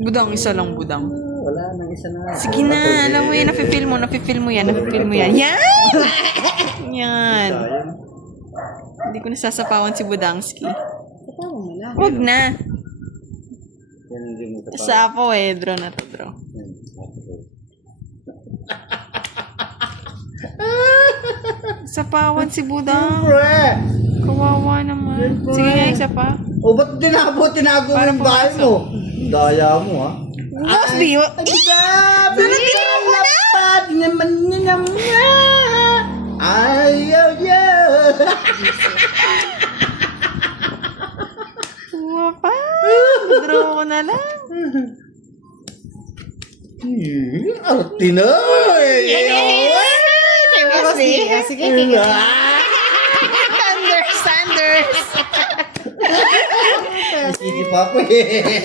Budang, isa lang budang. Wala nang isa na. Sige na, alam mo yan, nafe-feel mo yan. Yan! Yan. Sayang. Hindi ko nasasapawan si Budangski. Sapawan mo na. Wag na. Yan hindi mo sa Sapo eh, draw na to, draw. Sapawan si Budang. Pre! Kawawa naman. Sige nga, isa pa. O ba't tinago Para mo yung bahay mo? Daya mo ha? Boss, di mo. Sabi lapad naman naman. Ayaw yeah. Tuwa pa. Draw ko na lang. Arte na. Sige, sige. Sanders. Sige pa po eh.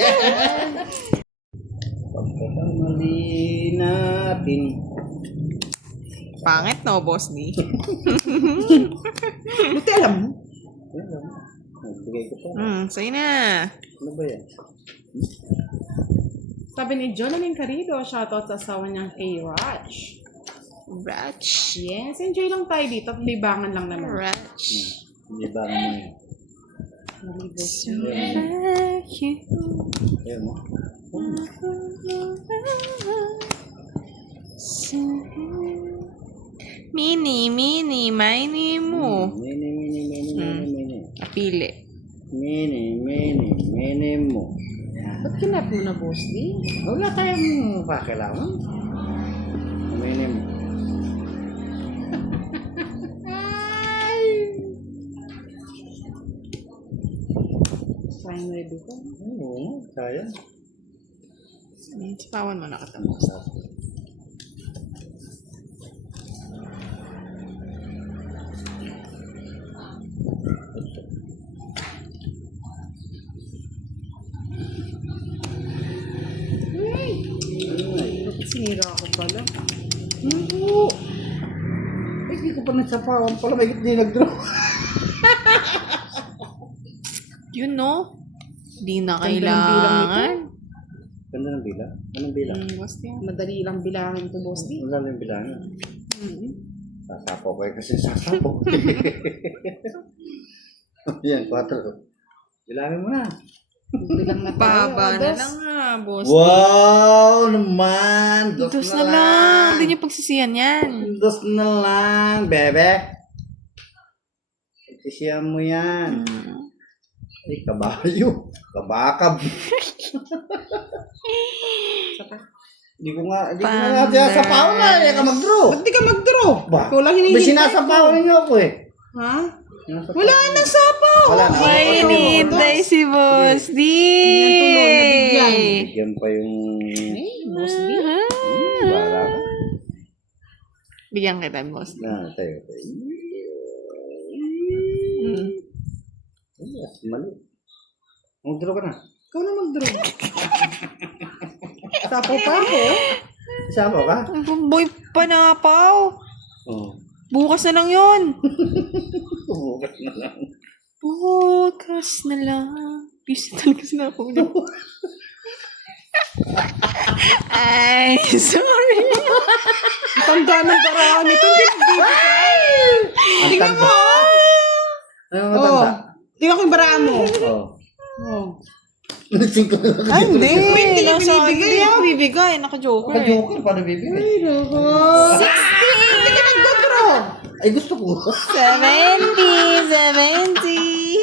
Pagkakamali natin. Pangit no, boss ni. Buti alam mo. Bigay ko pa. Sa'yo na. Ano ba yan? Sabi ni Jonalyn Carido, shoutout sa asawa niyang kay Raj. Ratch. Yes, enjoy lang tayo dito. Libangan lang naman. Ratch. Hindi ba naman yun? So you. Ayaw mo? Mini, mini mo. Mini. Apili. Mini mo. Yan. Ba't kinap mo na, boss di? Wala tayong pakailangan. Mini mo. Sayang ready ko. Oo, kaya. Sipawan mo na katamo. Sinira ako pala. Oo. Eh, di ko pa nagsapawan pala. May di nag-draw. Yun no. Di na Ganda ng bilang kailangan. Ganda ng bilang? Anong bilang? Boss niya. Madali lang bilangin to, boss di. Wala lang bilang. Sasapaw ko kasi sasapaw. Yan, 4. Bilangin mo na. Bilang na tayo. Baba na Odas. lang nga, boss. Wow naman! Dos na lang. Hindi niyo pagsisiyan yan. Dos na lang, bebe. Sisiyan mo yan. Ay, kabayo. Kabakab. Hindi ko nga sinasapaw na. Hindi ka mag-draw. Ba't di ka mag-draw? Ba? Ikaw lang May hinihintay sinasapaw ko. ninyo ako eh. Ha? Wala na sapaw. Wala na. May hinihintay si Boss D. Yan tuloy, nabigyan. Bigyan pa yung... Eh, boss di. Wala ka. Bigyan kita, Boss D. Tayo. Yes, mali. Mag-draw ka na. Ikaw na mag-draw. Sapaw pa ako. Sapaw ka? Boy, panapaw. Oo. Bukas na lang yun. Bukas na lang. Bukas na lang. Busy talaga sinapaw niya. Ay, sorry. Tanda ng paraan ito. Tingnan mo. Ano matanda? Tingnan ko yung baraan mo. Oo. Oh. Nagsing ko na lang. Ay, hindi. Hindi niya Nasa- binibigay. Hindi ako bibigay. Naka-joker eh. Ka-joker, paano bibigay? Hindi ka nag-draw. Ay, gusto ko. 70.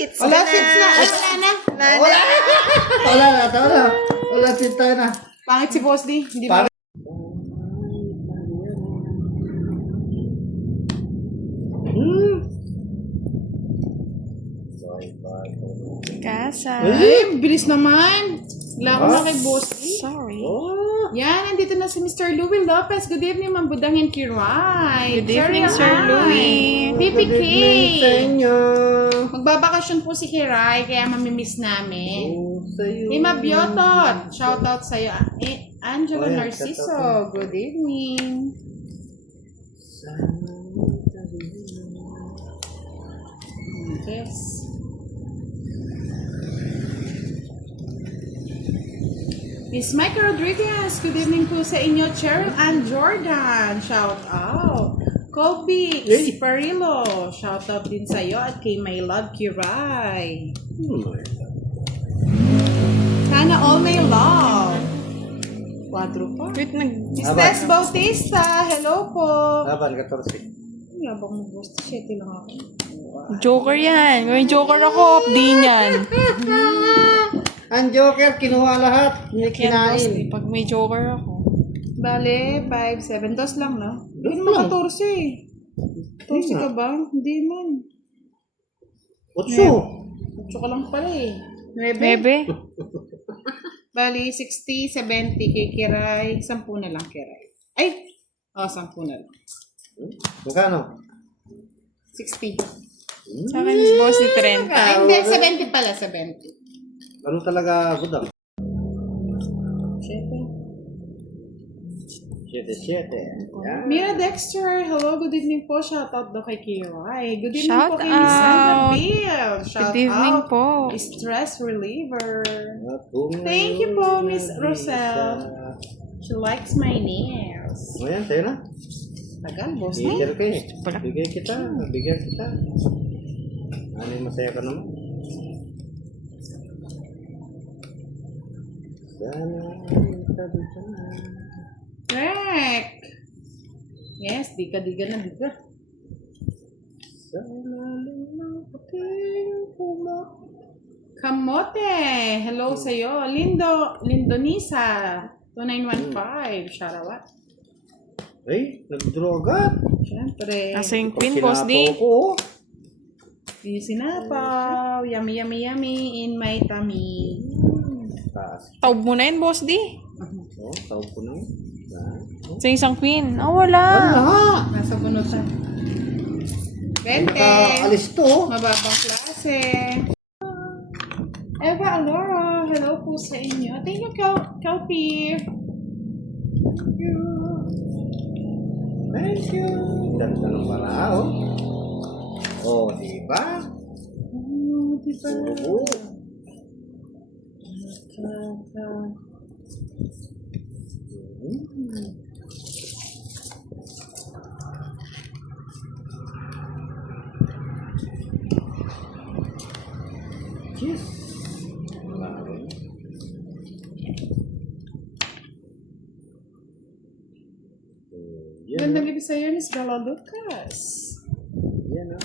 It's Wala, na. six na. Ay, wala na. Wala na. Wala, sit tayo na. Pangit si Boss D. Hindi mo. Kasa. Ay, bilis naman. Wala ko na kay Boss D. Sorry. Yan, nandito na si Mr. Louie Lopez. Good evening, Ma'am Budangin Kiray. Good evening, Sir Louie. PPK. Sa inyo. Magbabakasyon po si Kiray, kaya mamimiss namin. Sa'yo. Lima Biotot, shoutout sa'yo. Angelo Oh, yeah, Narciso, shoutout. good evening. Yes. Miss Michael Rodriguez, good evening po sa inyo. Cheryl and Jordan, shout out. Colby Sparillo, shout out din sa iyo. At kay My Love Kiray. Sana all may love. 4 pa. Wait, Miss Tess Bautista, hello po. Laban, 14. Yabang mo, 7 lang ako. Joker yan. May Joker ako. Di niyan. Ang Joker, kinuha lahat. Hindi Yan, boss. kinain. Pag may Joker ako. Bale, 5, 7. Dos lang, no? Hindi Dos naman lang. 14. 14 ka ba? Hindi man. 8. 8 ka lang pala eh. 9. Bebe. Bali, 60, 70 kay Kiray. 10 na lang Kiray. Ay! 10 na lang. Magkano? 60. Sa akin, boss, ni 30. Ay, hindi. 70 pala. 70. Ano talaga budang? 7. Yan. Mira Dexter, hello, good evening po. Shout out daw kay Kiray. Good evening Shout po kay Miss Sandra out. Bill. Shout Good evening out. po. Stress reliever. Kung Thank you po, Miss isa. Roselle. She likes my nails. O yan, sa'yo na. Tagal, boss na. Bigyan kayo. Bigyan kita. Bigyan kita. Ano yung masaya ka naman? Sana sabi ka na. Correct. Yes, di ka na, di ka. Sana lang aking Kamote, hello sa'yo. Lindonisa, 2915. Shout out. Ay, nagdroga. Siyempre. Nasa yung queen, boss, di. Ko. Yung sinapaw. Yummy, yummy, yummy in my tummy. Taas. Taob mo na yun, boss, di. Oh, tawag ko na. Sa isang queen. Wala. Wala. Nasa bunutan. 20. Nakaalis to. Mababang klase. Eva Alora, hello po sa inyo. Thank you, Kelpie. Thank you. Ganda ng para, oh. Oh, di ba? Diba? Oo. Cheers. Marami. Yan, Ganda gabi sa'yo, Miss Bella Lucas. yan, ah.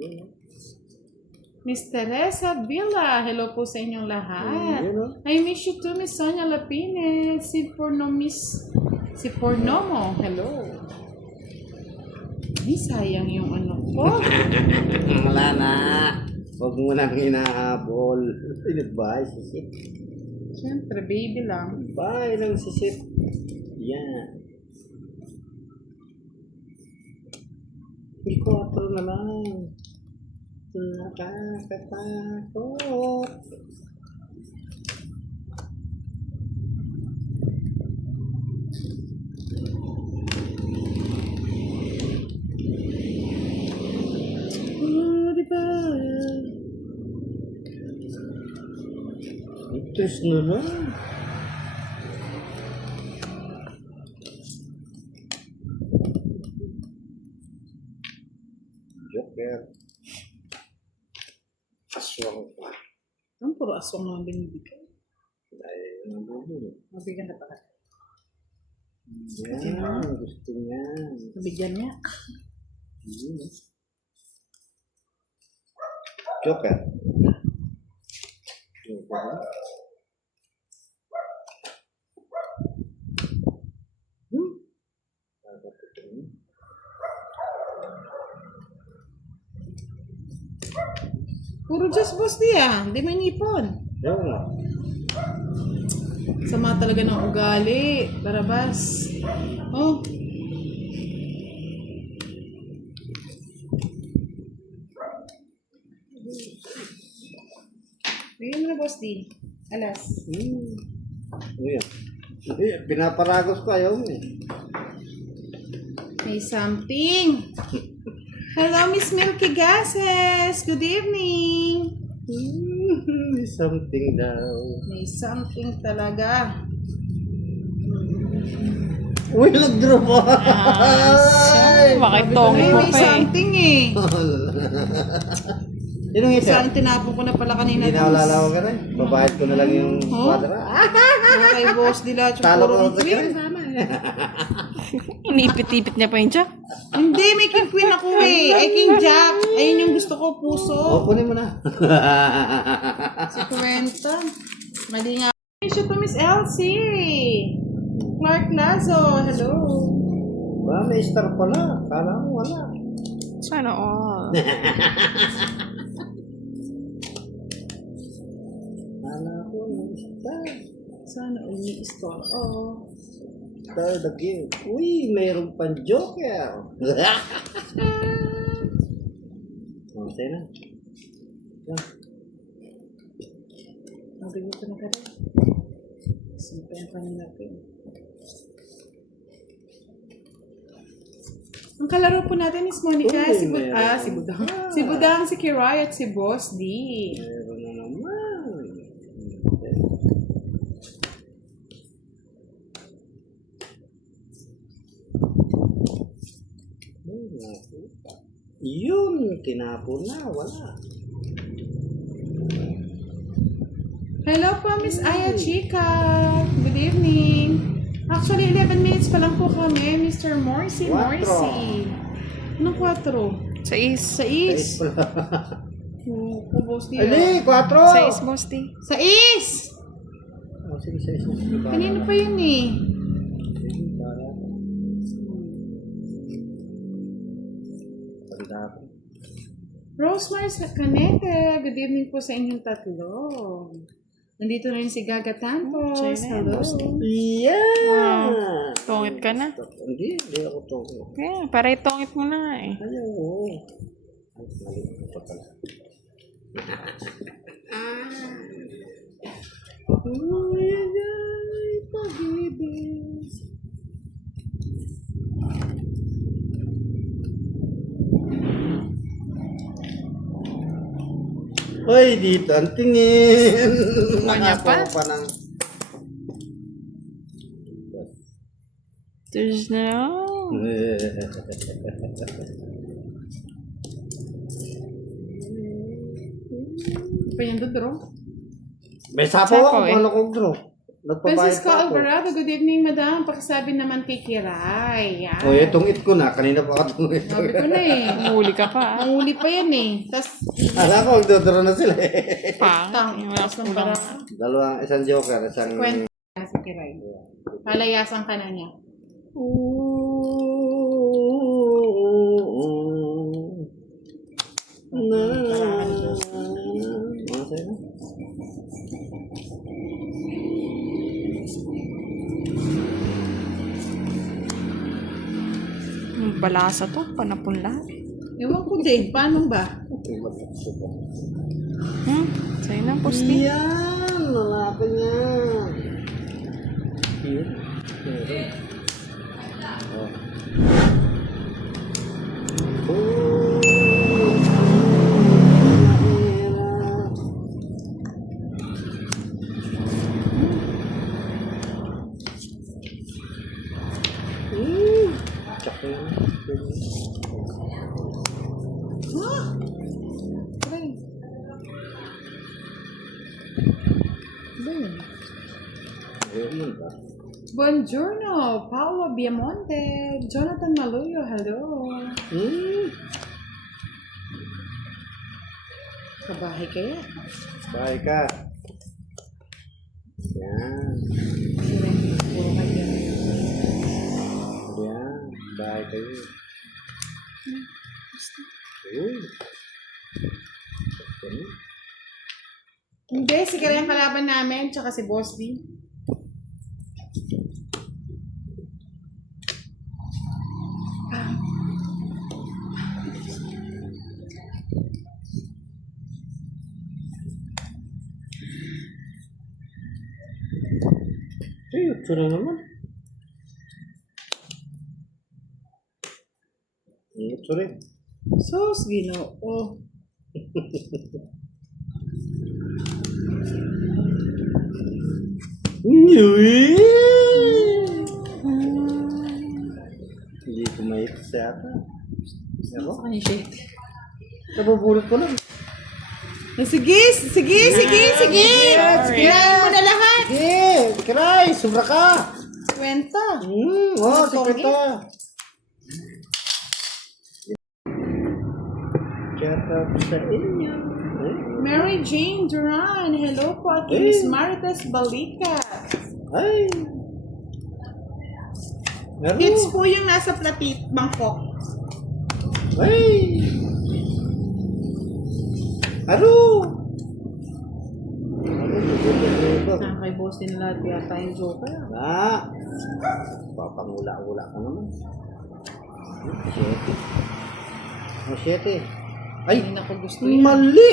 Yan, Miss Teresa Villa, hello po sa inyong lahat. yan, ah. I miss you too, Miss Sonia Lapines. Si Pornomo, hello. Ay, sayang yung ano ko. Wala na. Huwag mo nang hinahabol. Goodbye, sisip. Siyempre, baby lang. Bye lang, sisip. Yan. 4 na lang. Nakakatakot. Diba? Itis na lang. Joker. Aswang pa. Ang puro aswang naman binibigay. Dahil nabubulo. Mabigyan na pala. Yan, gusto niya. Mabigyan niya. Joker. Joker. Puro just boss diya. Hindi may nipon. Yan. Sama talaga ng ugali. Barabas. Oh. Bigyan mo na boss di. Alas. Ayan. Pinaparagos ko, ayaw mo eh. May something. Hello, Miss Milky Gases. Good evening. May something daw. May something talaga. Uy, nag-drop ako. Bakit tongit mo May pa eh? something eh. Sinong ito? Saan tinapon ko na pala kanina. Hindi na lalaw ka na. Babayad ko na lang yung kwadra. Mga kay boss nila. Talo ko Puro sa queen. kaya. Sama eh. Inipit-ipit niya pa yung jack. Hindi, may king queen ako eh. Ay, king jack. Ayun yung gusto ko, puso. O, kunin mo na. Si Kwenta. Mali nga. Shout to Miss Elsie. Clark Lazo. Hello. Ba, may star pala. Kala mo wala. Sana all. Kala ko may star. Sana umi-store. Oh. Star the game. Uy, mayroon pang joker. Masaya na. Nabigyan ko na ka rin. Simple ang kanina ko. Ang kalaro po natin is Monica, Uy, si meron. Budang. Si Budang, si Kiray at si Boss D. Mayroon na naman. Yun, tinapon na, wala. Hello po, Miss Aya Chica. Good evening. Actually, 11 minutes pa lang po kami, Mr. Morrissey. Quatro. Morrissey. Anong 4? Sa is. Sa is. Boss D. Ali, 4! Sa is, boss D. Sa is! Oh, sige, sige, sige. Kanino pa yun eh? Sige, para. Tanda ko. Rosemary Canete, good evening po sa inyong tatlo. Nandito na rin si Gaga Tantos. China, Hello. Yeah! Tongit ka na. Hindi ako to. Kaya, para itongit mo na eh. Ayaw mo. Ay, mali pa pala. Ay, pag-ibig. Hoy, dito ang tingin. Kanya pa? Nakakuha pa ng... There's no. Ano pa yan doon, Dro? May sapo Sapo ako, eh. paano kong draw? Nagpabayad Francisco pa ako. Alvarado, good evening, madam. Pakisabi naman kay Kiray. Yan. O, itong it ko na. Kanina pa ako itong it ko. Sabi ko na eh. Huli ka pa. Nanguli pa yan eh. Tapos, Alam ko, magdodraw na sila eh. Pang. tang, Yung wala tapos ng kulang. para. Dalawang, isang joker, isang... Kwenta si Kiray. Palayasan ka na niya. Masaya na. Yung balasa to, panapunla. Ewan ko din, paano ba? Sa'yo na, boss D. Yan! Lalapin yan! Here. Ha? Kiray. Ba yun? Buongiorno, Paolo Biamonte, Jonathan Maluyo, hello. Kabahay kaya? Bye ka. Yan. Puro kaya. Yan. Bye kayo. Uy. Hindi, si Kiray ang kalaban namin, tsaka si Boss D. Ay, ito na naman. Ito rin. Sus, Ginoo. Hindi ko mahit sa ata. Ako? Sa kanya shit. Nabubulot ko lang. Sige! Kirain mo na lahat! Sige! Kiray! Sobra ka! Kwenta. Sikret ka. Shout out sa inyo. Mary Jane Duran. Hello po at Hey. Miss Marites Balika. Ay! Meron. It's po yung nasa mangkok. Ay! Aro! Saan kay boss din lahat yata yung joker? Papangula-ula ka naman. Siyete. Siyete. Ay! Hindi na ko gusto yan. Mali!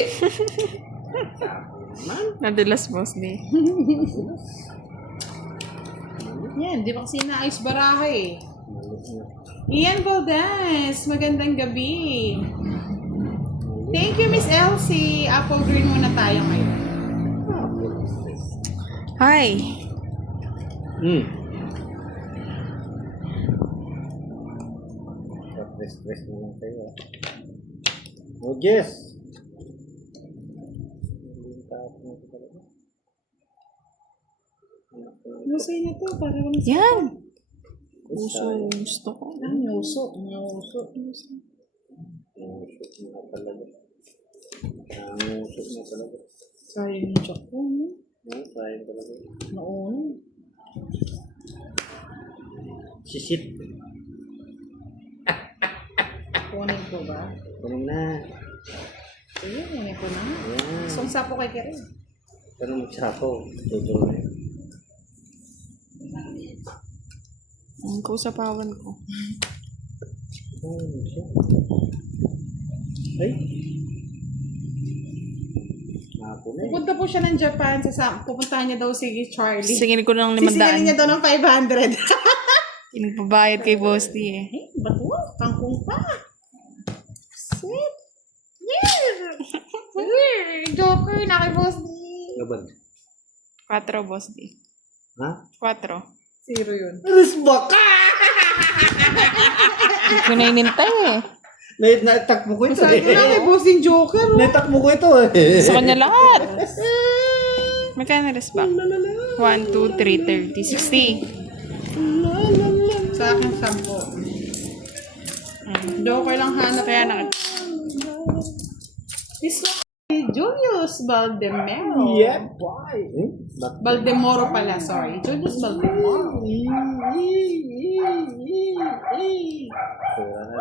Nadulas, boss D. Yan, di ba kasi naayos baraha eh. Ian Valdez, magandang gabi. Thank you, Miss Elsie. Apple green muna tayo ngayon. Hi. Stress na lang kayo. Oh, Jess! Masay na to, para kung Yan. Gusto ko. ang nguso. Nanguso na talaga. Sayang yung chok ko, no? Sayang talaga. Noon. Sisit. Kunin ko ba? Kunin na. Sige, kunin ko na. Ayan. Gusto kong sapo kay Kere. Pero magsapo. Tuturo na yun. Ang kausapawan ko. Ay. Ako na eh. Pupunta po siya ng Japan. Pupuntahan niya daw si Charlie. Singin ko ng Sisingalin 500. niya daw ng 500. Pinagpabayad kay boss D eh. Eh, ba't mo? Kangkong pa. Sweet. Yeah. Joker, nakiboss ni. Laban. 4, boss D. Ha? 4. Zero yun. Alis ba ka? Hindi ko na inintay eh. Naitak mo ko ito Sabi ko na kay boss yung Joker. Oh. Naitak mo ko ito eh. Sa kanya lahat. Magkano respect? 1, 2, 3, 30, 60. Sa akin, 10. Joker lang hanap. Kaya ko. na. This one, Julius Baldemero. Yeah, why? Baldemoro pala, sorry. Julius Baldemoro.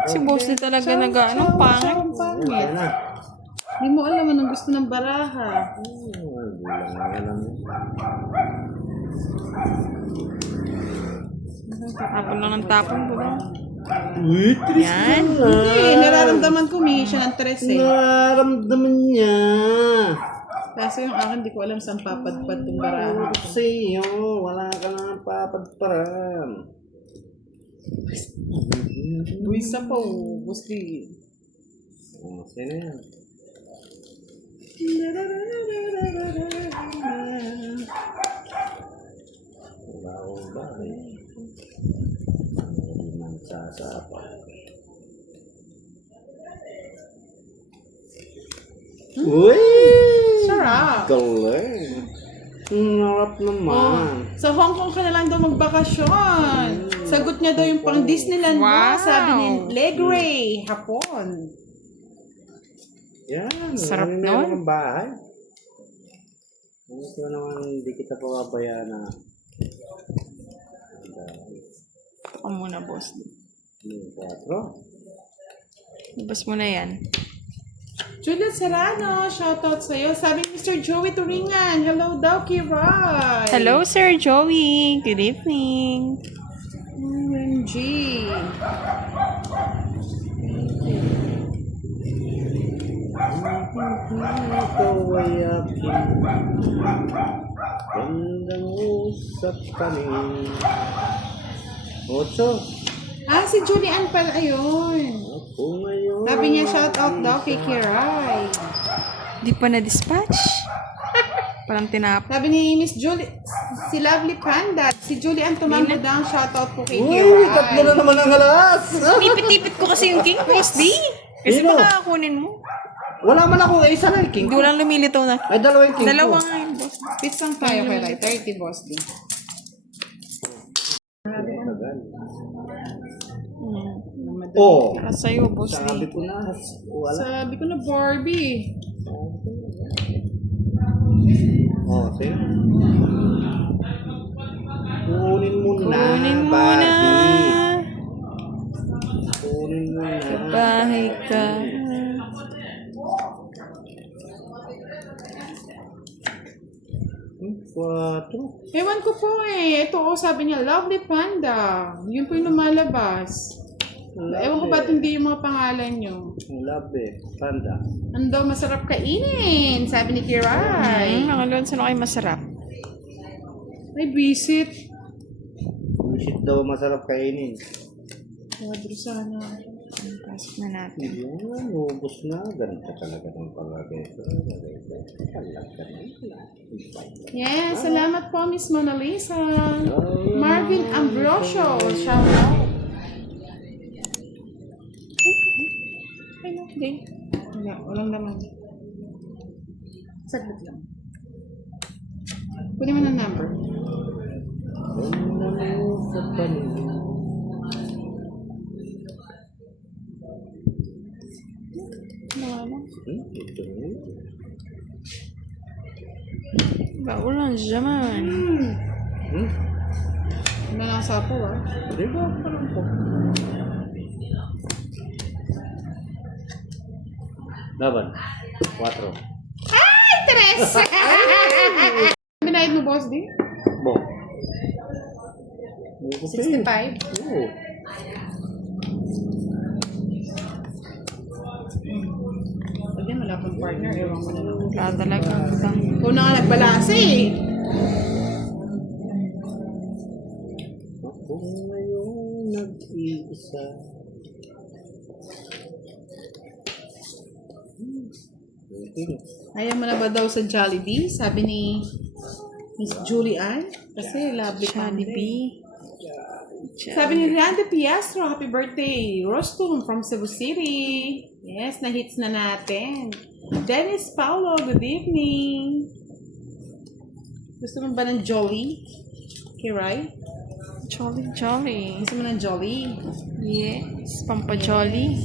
Si boss D talaga nag-ano, pangit. Ang pangit. Hindi mo alam anong gusto ng baraha. Tapon lang ng tapon ko lang. Uy, Tris Yan. ka na. Hindi, nararamdaman ko may siya ng tres eh. Nararamdaman niya. Kaso yung akin, di ko alam saan papadpad itong baraha. Kasi yun, wala ka na papadparan. Uy, isa po. Gusti. Sino yan? Wala ko ba eh. Hindi man sasapa. Uy! Sarap. Galing! Ang harap naman. Sa Hong Kong ka na lang daw magbakasyon. Sagot niya daw yung pang Disneyland mo. Wow. Sabi ni Legray, hapon. Yan. Sarap marami nun. na akong bahay. Ito naman hindi kita pababayaan na. Ako muna, boss D. 4. Labas mo na yan. Juliet Serrano, shoutout sa'yo. Sabi ni Mr. Joey Turingan, hello daw, Kiray. Hello, Sir Joey. Good evening. OMG. Ito ay aking gandang usap kami. 8. Ah, si Julian pala, ayun. Ako ngayon. Sabi niya, shoutout daw kay Kiray. Di pa na-dispatch? Parang tinap. Sabi ni Miss Julie, Si Lovely Panda. Si Julian Tumambudang. Shoutout po kay Uy, tatlo na naman ang halas. Tipit-tipit ko kasi yung king, boss D. Kasi Sino? baka kunin mo. Wala man ako, isa na yung king Hindi ko. walang lumilitaw na. Ay, dalawa yung king Dalawa ko. nga yun, boss. Pits lang tayo kay Rai. 30 boss din. Oh, Para sa'yo, boss D. sabi ko na. Wala. Sabi ko na Barbie. Oh, sige. Kunin mo na. Kunin mo na. Barbie. Kunin mo na. Bahay ka. Quatro. Ewan ko po eh. Ito oh, sabi niya, Lovely Panda. Yun po yung lumalabas. Ewan ko ba't hindi yung mga pangalan nyo. Labi. Panda. Ando, masarap kainin. Sabi ni Kiray. Mga lods, ano kayo masarap? Ay, visit. Bullshit daw masarap kainin. Quadro sana. Pasok na natin. Yan, ubos na. Ganito talaga ng palagay ko. Yes, salamat po, Miss Mona Lisa. Marvin Ambrosio. Shout out. Ay, no, hindi. Wala, walang naman. Saglit lang. Kunin mo ng number. Sa panin. Wala. Ito na. Baulan zaman. Ano lang sa po, ah. Di ba? Parang po. Laban. 4. Tres! Binayad mo, boss, di? Bo. 65? Oo. Pag yan, wala pang partner, ewan ko na lang. Wala talaga. Utang. Kung na nga nagbalasa eh. Ako ngayon nag-iisa. Ayaw mo na ba daw sa Jollibee? Sabi ni Miss Julian. Kasi lovely Jollibee. Sabi ni Rianda Piastro, happy birthday. Rostum from Cebu City. Yes, na-hits na natin. Dennis Paulo, good evening. Gusto mo ba ng Jolly? Kiray? Jolly, jolly. Gusto mo ng Jolly? Yes, pampajolly.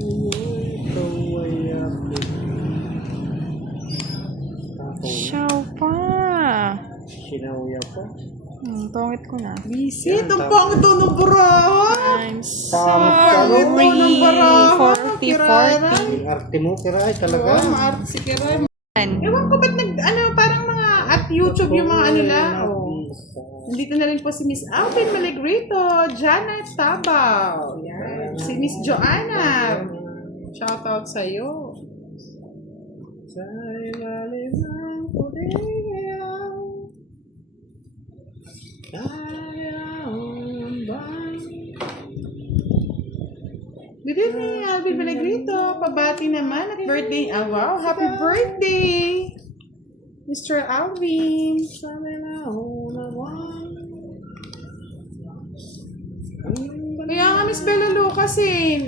Ikaw ay aking. Siyaw pa. Sinauya pa. Pangit ko na. Visit, ang pangit daw ng baraha. I'm Sorry. sorry. 40. Yung arte mo, kiray talaga. Oo, maarte si Kiray. Ewan ko ba't parang mga at YouTube yung mga ano lang. Oh. Nandito na rin po si Miss Alvin Malegrito, Janet Tabaw. Yan. Si Miss Joanna. Shoutout sa'yo. Sa ilalim ng puligaw, ayaw ba? Good evening, Alvin Malegrito. Pabati naman at birthday. Ah, wow, happy birthday! Mr. Alvin. Sa ilaw na buwan. Kaya nga, Miss Bella Lucas eh.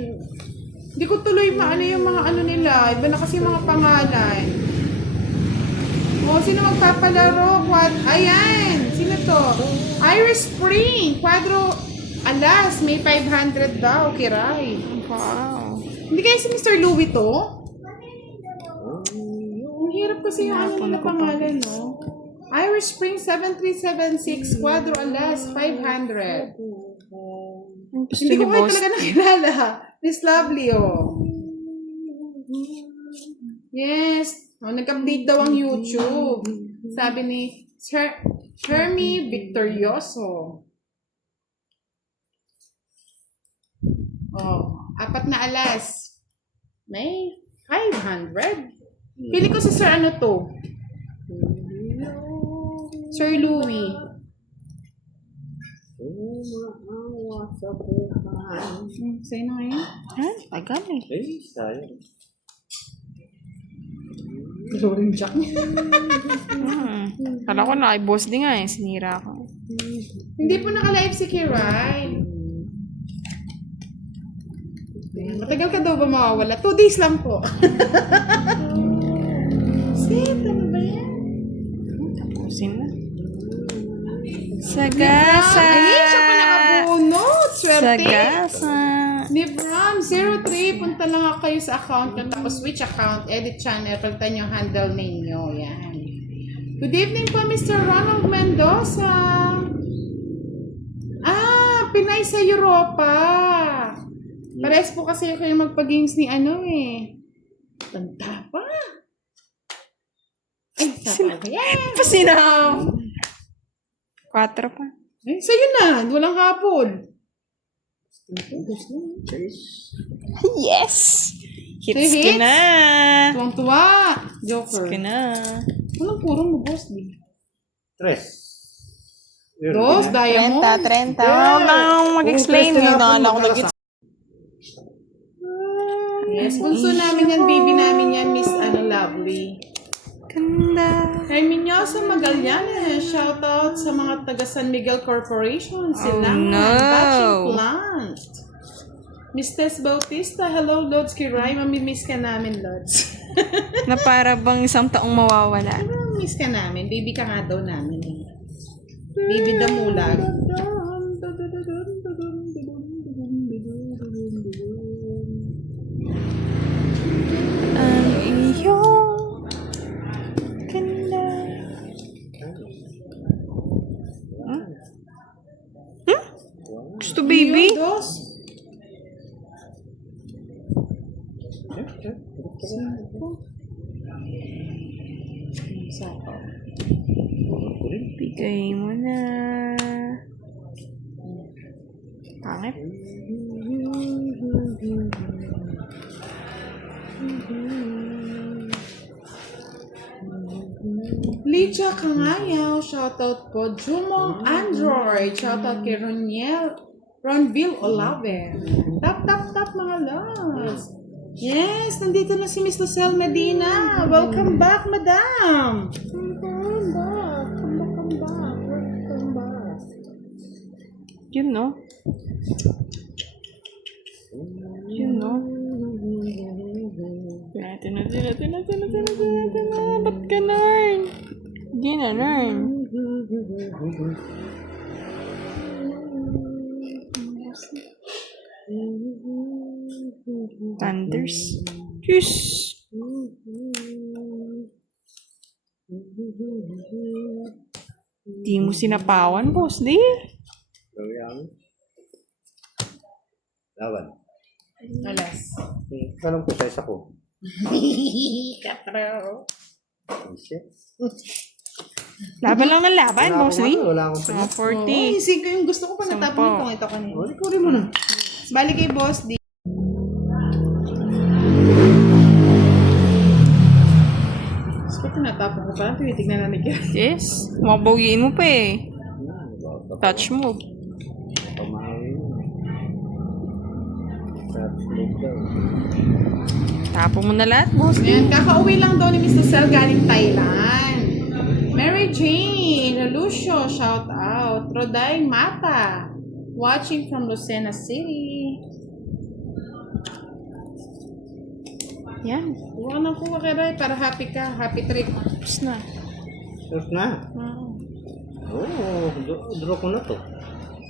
Hindi ko tuloy maano yung mga ano nila. Iba na kasi yung mga pangalan. O, sino magpapalaro? Ayan! Sino to? Iris Spring. Quadro Alas. May 500 daw. Kiray. Wow. Hindi kaya si Mr. Louie to? Ang hirap kasi yung ano nila pangalan, no? Irish Spring 7376 Quadro Alas 500. Gusto Hindi ni ko kayo boss. talaga nakilala. Miss Lovely, oh. Yes. Oh, nag-update daw ang YouTube. Sabi ni Hermie Victorioso. Oh, 4 na alas. May 500. Pili ko si Sir ano to? Sir Louie. Umaawa sa buhay. Sa'yo na ngayon? Ha? Tagal eh. Eh, sayang. Dalawa rin jack niya. Kala ko na kay boss din nga eh. Sinira ko. Hindi po naka-live si Kiray. Matagal ka daw ba mawawala? 2 days lang po. Sid, ano ba yan? Tapusin na. Sagasa! Ay, siya pa nakabunot. Swerte. Sagasa! Ni Bram, 03. Punta lang ako kayo sa account nyo. Tapos which account? Edit channel. Pagtan yung handle ninyo. Yan. Good evening po, Mr. Ronald Mendoza. Pinay sa Europa. Parehas po kasi kayo magpa-games ni ano eh. Tanda pa. Ay, sapa pa. Yeah. Pasinaw! 4 pa. Ay, sa'yo na. Walang hapon. Yes! Hits Hits? ka na! Tuwang-tuwa. Joker. Hits ka na. Walang purong mo, boss. Di. 3. Dos, diamond. 30. Huwag kang mag-explain. Ngayon na ako nag-gets. Yes, bunso namin yan, baby namin yan, Miss Lovely. Ganda. Kay Minyosa Magallanes, shoutout sa mga taga San Miguel Corporation, sila, Batching Plant. Miss Tess Bautista, hello Lods Kiray, mamimiss ka namin Lods. Na para bang isang taong mawawala. Miss ka namin, baby ka nga daw namin. Baby Damulag. Ang iyong ganda. Gusto baby? Dos. Bigay mo na. Pangit. Lydia Kangayaw, shoutout po. Jumong Android, shoutout kay Ronville Olave. Tap mga loves. Yes, nandito na si Miss Lucelle Medina. Welcome back, madam. Welcome back. Yun, no? Yun, no? Natin na. Ba't ka, Narn? Hindi na, Narn. Thunders. Diyos! Di mo sinapawan, boss, di? Gawin. Lawan. Alas. Tanong ko sa isa ko. Katro. Laban lang ng laban, boss, di? Wala akong Mga 40. Isig ko yung gusto ko pa natapon Sampo. itong ito kanina. Oh, ikurin mo na. Bali kay boss, di. Gusto ko natapon ko pa. Tinitignan na ni Kira. Yes. Mabawiin mo pa eh. Touch mo. Pamahawi mo. Touch daw. Tapo mo na lahat, boss. Ayan, kakauwi lang daw ni Mr. Cell galing Thailand. Mary Jane, Lucio, shout out. Roday Mata, watching from Lucena City. Yan. Huwag na po Kiray para happy ka. Happy trip. Tapos na. Tapos na. Oo, draw ko na to.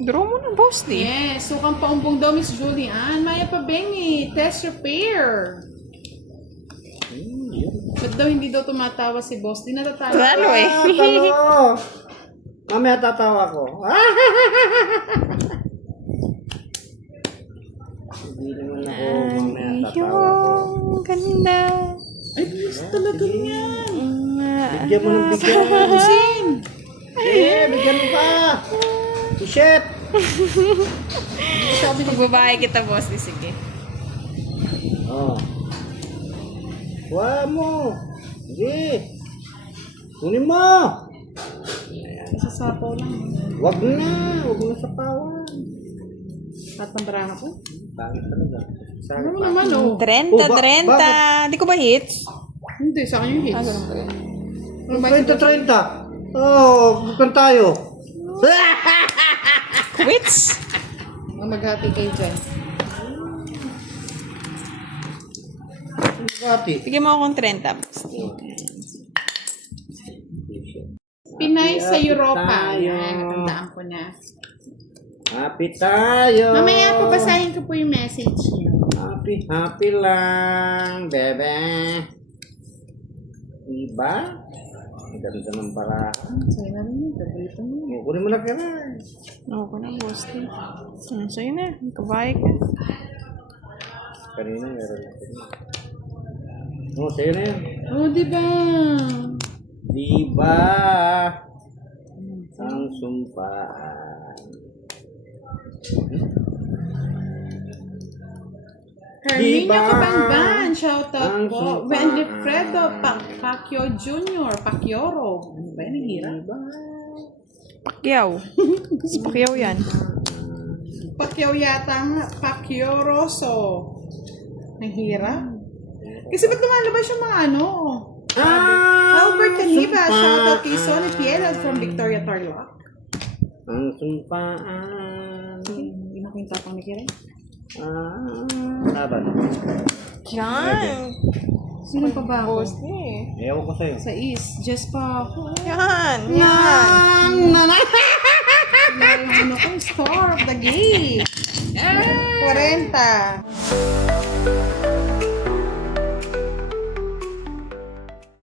Draw mo na, boss, di? Yes, sukang paumbong daw Miss Julian. Maya Pabengi, test repair. Ba't daw hindi daw tumatawa si boss? Di natatawa. Lalo eh. Talo! Mamaya tatawa ko. Hindi naman ako mamaya tatawa ko. Yung ganda. Ay, boss, talaga yan. Bigyan mo ng bigyan. Busin. Bigyan mo pa. T-shirt. Pagbabae kita, boss, di sige. Oh. Kuha mo. Sige. Kunin mo. Sasapaw lang. Wag na. Wag mo sa pawan. Tatambarahan ko. Pangit talaga. Ano mo naman, oh. 30. Di ko ba hits? Hindi, sa akin yung hits. Ganun ba yun? 20-30. Oh, bukan tayo. Quits! Maghati kayo dyan. Bati. Bigyan mo akong 30. Pinay sa Europa. Tayo. Yan, natandaan ko na. Happy tayo. Mamaya po, basahin ko po yung message niyo. Happy, happy lang, bebe. Diba? Ang ganda ng parahan. Sa'yo na rin yun. Paborito mo. Kunin mo na kaya. Ako ko na, boss. Sa'yo na. Kabay ka. Kanina meron natin. Oh, sa'yo na yan. Oh, diba? Diba? Ang sumpaan. Herminio Diba? Kabangban, shoutout Ang po. sumpaan. Wendy Fredo Pacquiao Jr., Pacquioro. Ano ba yun? Ang hirap. Pacquiao. Si Pacquiao yan. Pacquiao yata nga. Pacquioroso. Ang hirap. Kasi ba't lumalabas yung mga ano? Albert Caniba, shoutout kay Sonny Piedad from Victoria Tarlac. Ang sumpaan. Hindi na ko yung tapang ni Kira. Laban. Yan. Sino pa ba ako? Boss eh. Ewan ko sa'yo. Sa East. Just pa ako. Yan. Yan. Wala yung ano ko, star of the game. 40.